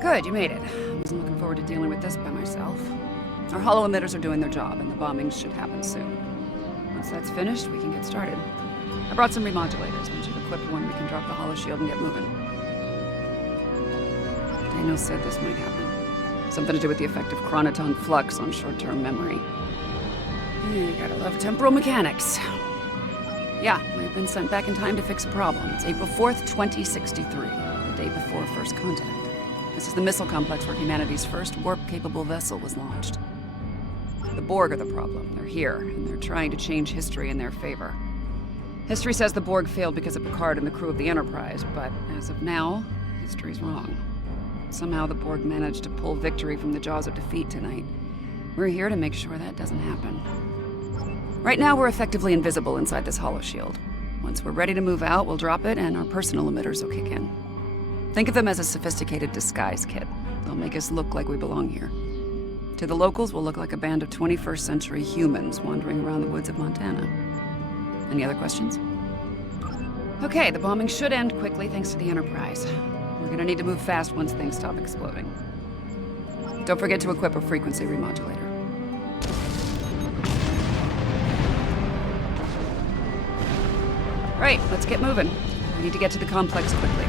Good, you made it. I wasn't looking forward to dealing with this by myself. Our hollow emitters are doing their job, and the bombings should happen soon. Once that's finished, we can get started. I brought some remodulators. Once you've equipped one, we can drop the hollow shield and get moving. Daniel said this might happen. Something to do with the effect of chronoton flux on short-term memory. You gotta love temporal mechanics. Yeah, we've been sent back in time to fix a problem. It's April 4th, 2063, the day before first contact. This is the missile complex where humanity's first warp-capable vessel was launched. The Borg are the problem. They're here, and they're trying to change history in their favor. History says the Borg failed because of Picard and the crew of the Enterprise, but as of now, history's wrong. Somehow the Borg managed to pull victory from the jaws of defeat tonight. We're here to make sure that doesn't happen. Right now, we're effectively invisible inside this hollow shield. Once we're ready to move out, we'll drop it, and our personal emitters will kick in. Think of them as a sophisticated disguise kit. They'll make us look like we belong here. To the locals, we'll look like a band of 21st century humans wandering around the woods of Montana. Any other questions? Okay, the bombing should end quickly thanks to the Enterprise. We're gonna need to move fast once things stop exploding. Don't forget to equip a frequency remodulator. Right, let's get moving. We need to get to the complex quickly.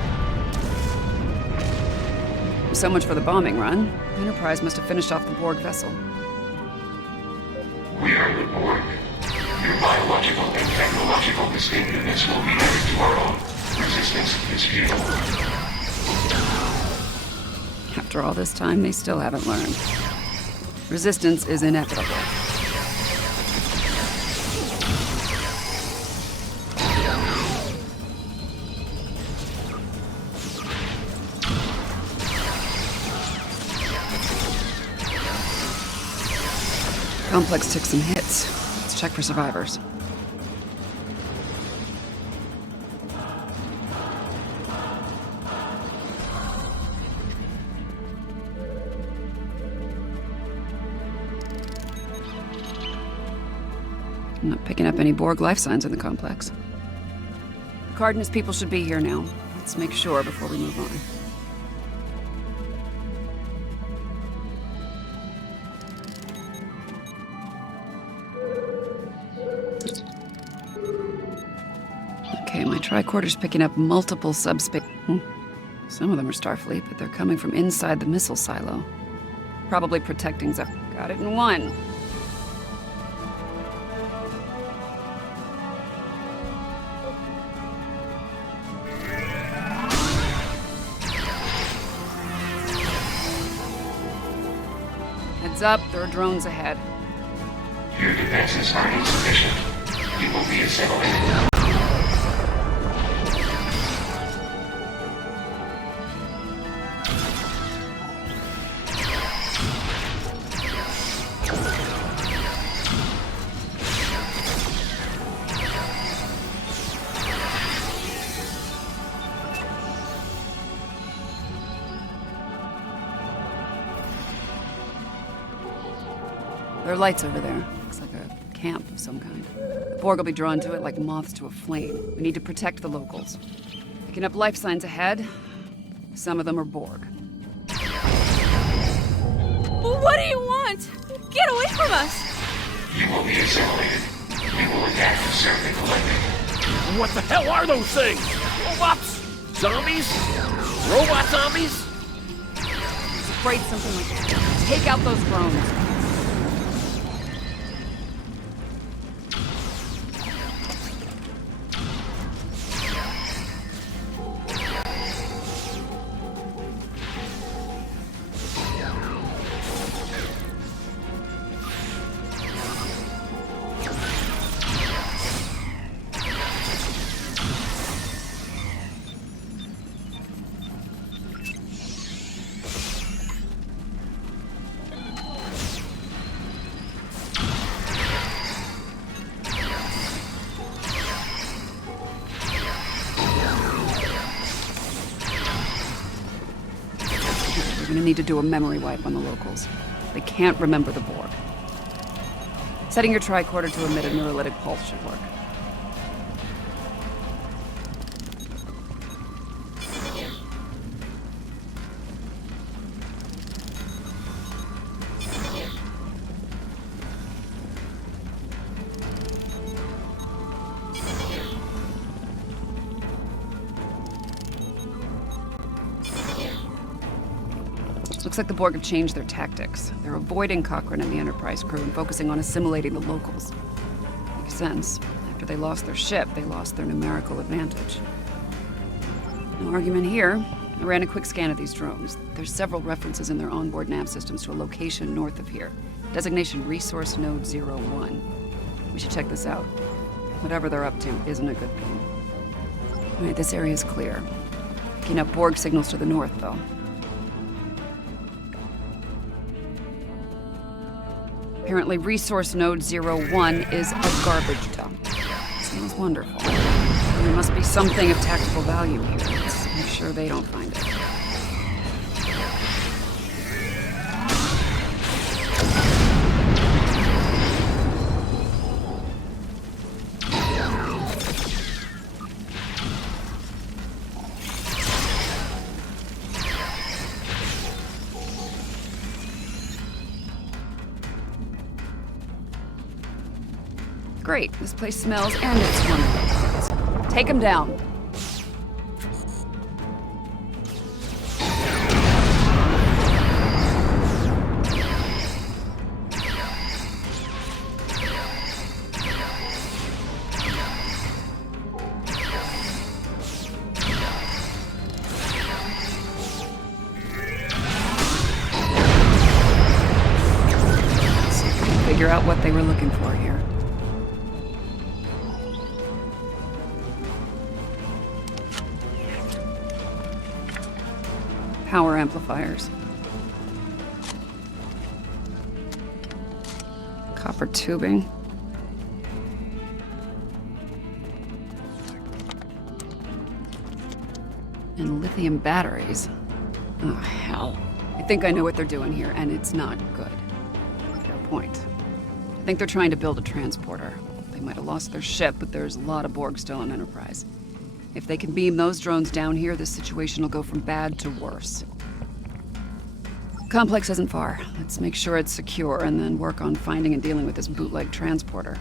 So much for the bombing run. The Enterprise must have finished off the Borg vessel. We are the Borg. Your biological and technological escape units will be added to our own. Resistance is futile. After all this time, they still haven't learned. Resistance is inevitable. Complex took some hits. Let's check for survivors. I'm not picking up any Borg life signs in the complex. Picard and his people should be here now. Let's make sure before we move on. Okay, my tricorder's picking up multiple subspace... Some of them are Starfleet, but they're coming from inside the missile silo. Probably protecting Zeph. Got it in one. Heads up, there are drones ahead. Your defenses are insufficient. You will be assimilated. There are lights over there. Looks like a camp of some kind. The Borg will be drawn to it like moths to a flame. We need to protect the locals. Picking up life signs ahead. Some of them are Borg. What do you want? Get away from us! You will be assimilated. We will attack to serve the collective. What the hell are those things? Robots? Zombies? Robot zombies? I was afraid something like that. Take out those drones. We're gonna need to do a memory wipe on the locals. They can't remember the Borg. Setting your tricorder to emit a neurolytic pulse should work. Looks like the Borg have changed their tactics. They're avoiding Cochrane and the Enterprise crew and focusing on assimilating the locals. Makes sense. After they lost their ship, they lost their numerical advantage. No argument here. I ran a quick scan of these drones. There's several references in their onboard nav systems to a location north of here. Designation Resource Node 01. We should check this out. Whatever they're up to isn't a good thing. Alright, this area is clear. Picking up Borg signals to the north, though. Apparently, Resource Node 01 is a garbage dump. Sounds wonderful. There must be something of tactical value here. Let's make sure they don't find it. Great. This place smells and it's wonderful. Take him down. Let's see if we can figure out what they were looking for here. Power amplifiers. Copper tubing. And lithium batteries. Oh, hell. I think I know what they're doing here, and it's not good. Fair point. I think they're trying to build a transporter. They might have lost their ship, but there's a lot of Borg still in Enterprise. If they can beam those drones down here, this situation will go from bad to worse. Complex isn't far. Let's make sure it's secure and then work on finding and dealing with this bootleg transporter.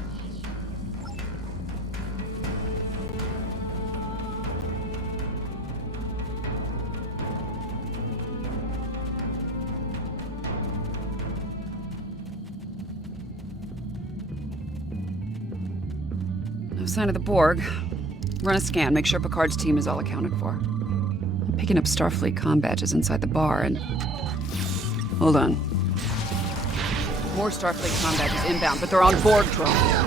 No sign of the Borg. Run a scan, make sure Picard's team is all accounted for. I'm picking up Starfleet comm badges inside the bar and... Hold on. More Starfleet comm badges inbound, but they're on Borg drones.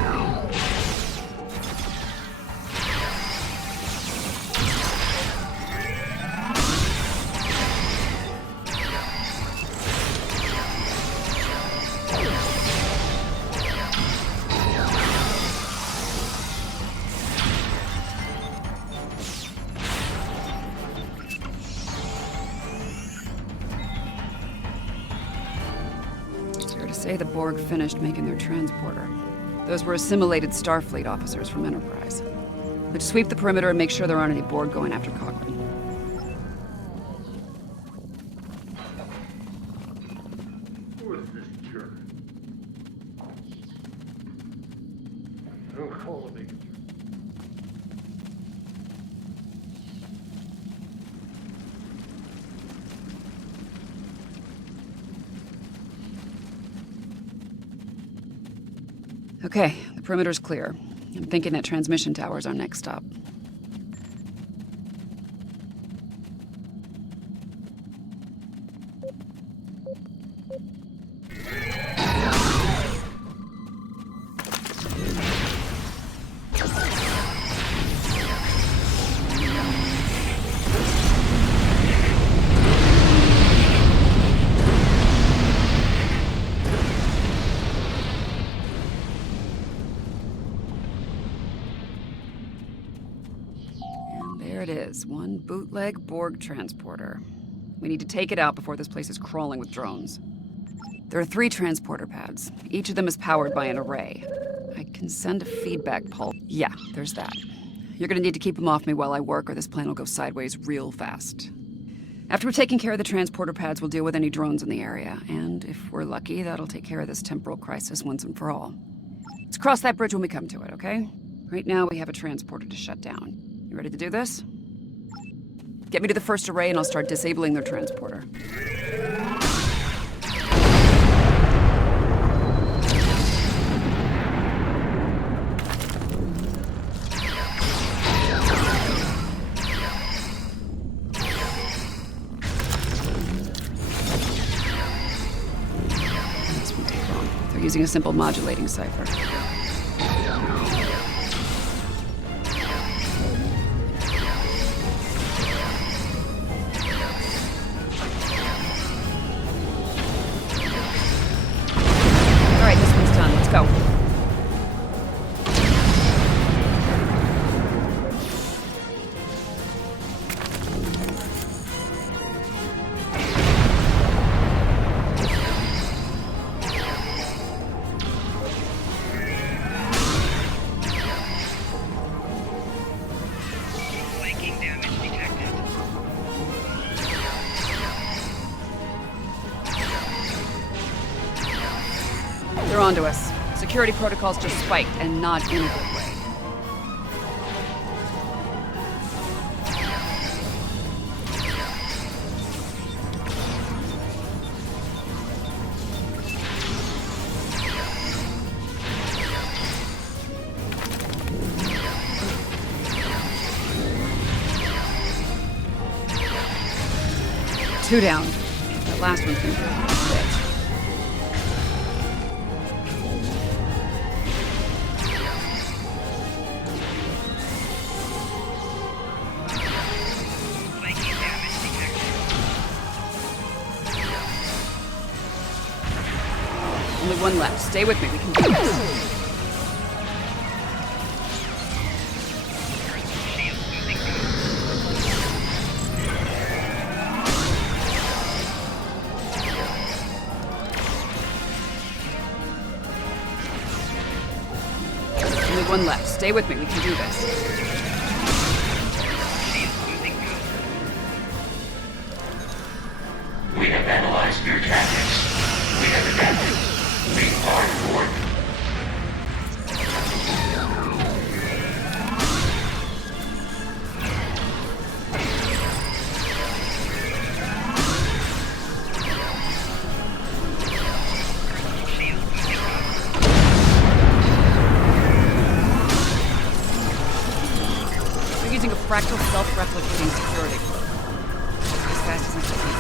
Say the Borg finished making their transporter. Those were assimilated Starfleet officers from Enterprise. Let's sweep the perimeter and make sure there aren't any Borg going after Cochrane. Who is this jerk? Don't follow me. Okay, the perimeter's clear. I'm thinking that transmission tower's our next stop. It is one bootleg Borg transporter. We need to take it out before this place is crawling with drones. There are 3 transporter pads. Each of them is powered by an array. I can send a feedback pulse. Yeah, there's that. You're gonna need to keep them off me while I work, or this plan will go sideways real fast. After we're taking care of the transporter pads, we'll deal with any drones in the area. And if we're lucky, that'll take care of this temporal crisis once and for all. Let's cross that bridge when we come to it, okay? Right now, we have a transporter to shut down. You ready to do this? Get me to the first array and I'll start disabling their transporter. using a simple modulating cipher. Alright, this one's done. Let's go. They're onto us. Security protocols just spiked, and not in a good way. Two down. That last one's gonna be a bitch. Only one left. Stay with me. We can do this. Only one left. Stay with me. We can do this. We have analyzed your tactics. We have adapted. We are forward. We're using a fractal self-replicating security probe. As fast as I can.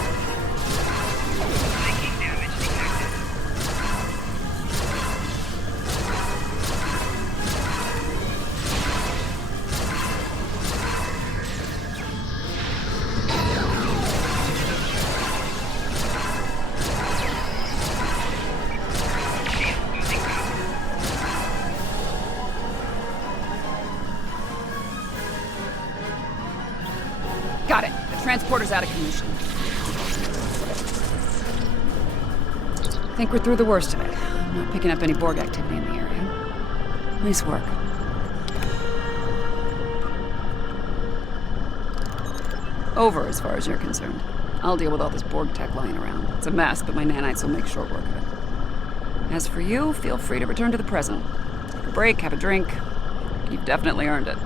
Got it. The transporter's out of commission. I think we're through the worst of it. I'm not picking up any Borg activity in the area. Nice work. Over as far as you're concerned. I'll deal with all this Borg tech lying around. It's a mess, but my nanites will make short work of it. As for you, feel free to return to the present. Take a break, have a drink. You've definitely earned it.